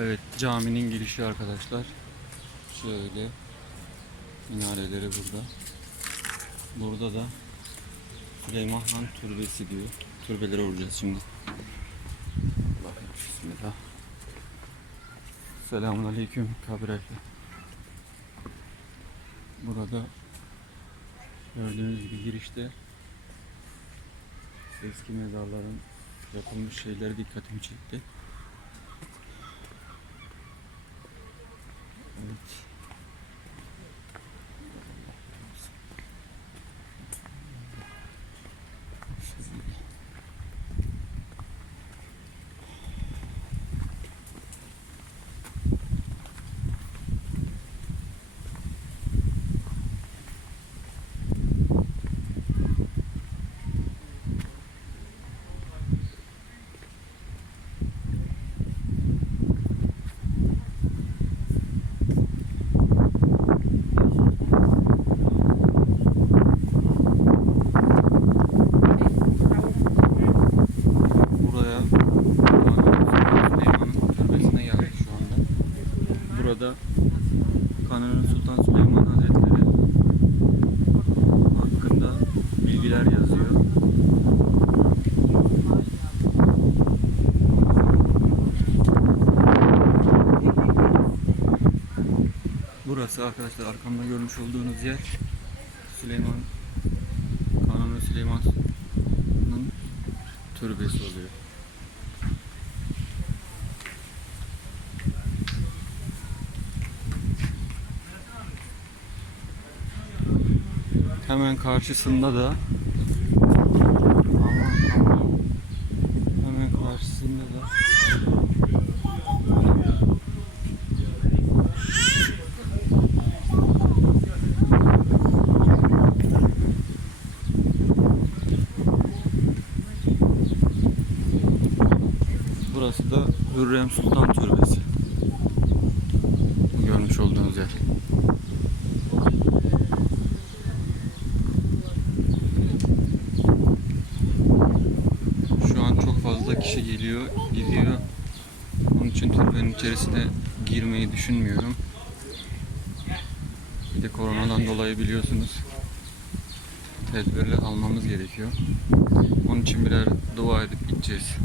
Evet caminin girişi arkadaşlar. Şöyle minareleri burada. Burada da Süleyman Han Türbesi diyor. Türbelere uğrayacağız şimdi. Bakın bismillah. Selamun Aleyküm Kabir Burada gördüğünüz gibi girişte eski mezarların yapılmış şeyleri dikkatimi çekti. Evet. Burada Kanuni Sultan Süleyman Hazretleri hakkında bilgiler yazıyor. Burası arkadaşlar arkamda görmüş olduğunuz yer Süleyman Kanuni Süleyman'ın türbesi oluyor. Hemen karşısında da hemen karşısında da Burası da Hürrem Sultan Türbesi. Görmüş olduğunuz yer. Geliyor, gidiyor. Onun için türbenin içerisine girmeyi düşünmüyorum. Bir de koronadan dolayı biliyorsunuz tedbirli almamız gerekiyor. Onun için birer dua edip gideceğiz.